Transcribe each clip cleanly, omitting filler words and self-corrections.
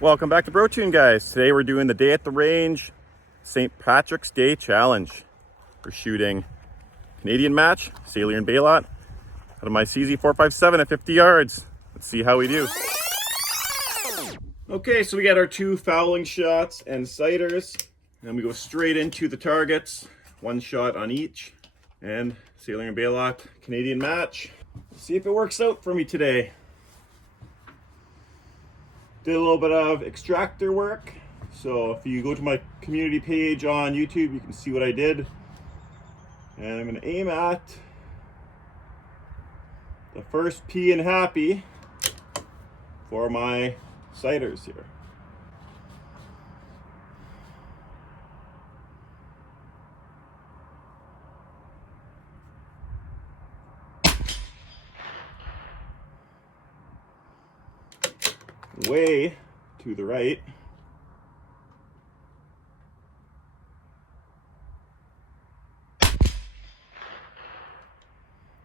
Welcome back to Brotuned, guys. Today we're doing the Day at the Range St. Patrick's Day Challenge. We're shooting Canadian match, Sailor and Baylot, out of my CZ457 at 50 yards. Let's see how we do. Okay, so we got our two fouling shots and sighters, and we go straight into the targets. One shot on each, and Sailor and Baylot Canadian match. Let's see if it works out for me today. Did a little bit of extractor work. So if you go to my community page on YouTube, you can see what I did. And I'm gonna aim at the first P in happy for my sighters here. Way to the right.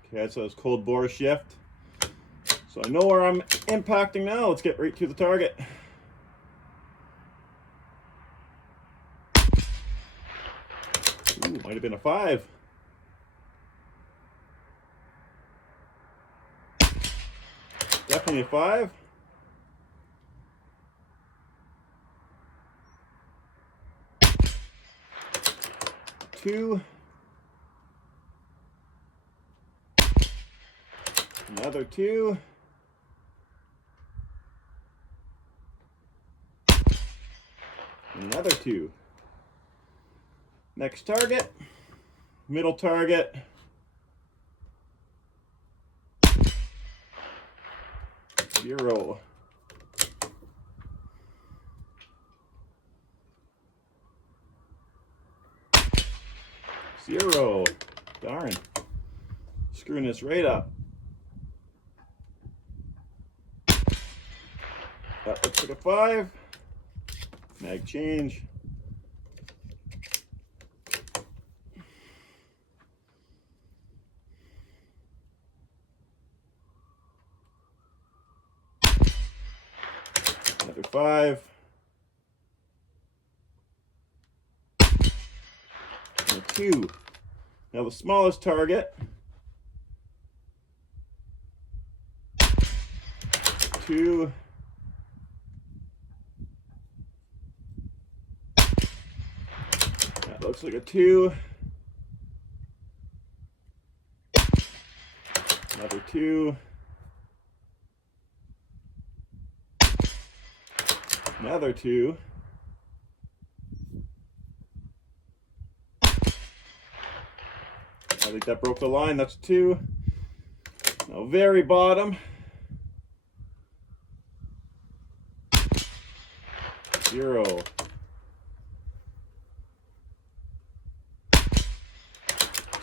Okay, so it's cold bore shift. So I know where I'm impacting now. Let's get right to the target. Ooh, might have been a 5. Definitely a 5. Two. Another 2. Another 2. Next target. Middle target. 0. Zero. Darn. Screwing this right up. That looks like a 5. Mag change. Another 5. And a 2. Now the smallest target. 2. That looks like a 2. Another 2. Another 2. I think that broke the line. That's 2. Now very bottom. 0.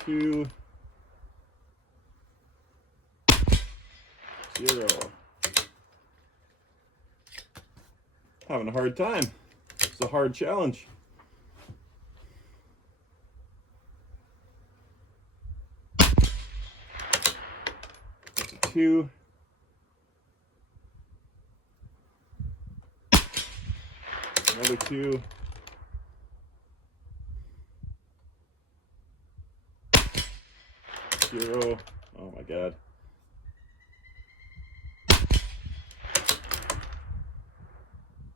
Two. 0. Having a hard time. It's a hard challenge. That's a 2. Another 2. 0. Oh my God.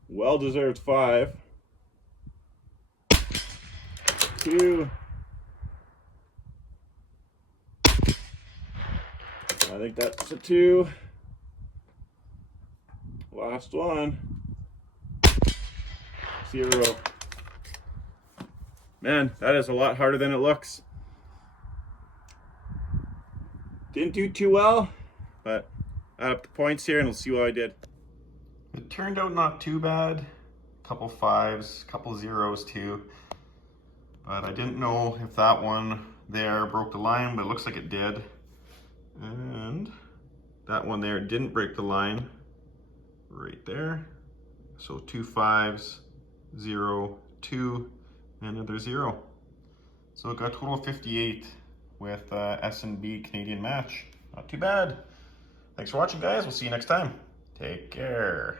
Well-deserved 5. 2. I think that's a 2. Last one. 0. Man, that is a lot harder than it looks. Didn't do too well, but add up the points here and we'll see what I did. It turned out not too bad. Couple 5s, couple 0s too. But I didn't know if that one there broke the line, but it looks like it did. And that one there didn't break the line right there. So 2 5s, 0, 2, and another 0. So it got a total of 58 with S&B Canadian match. Not too bad. Thanks for watching, guys. We'll see you next time. Take care.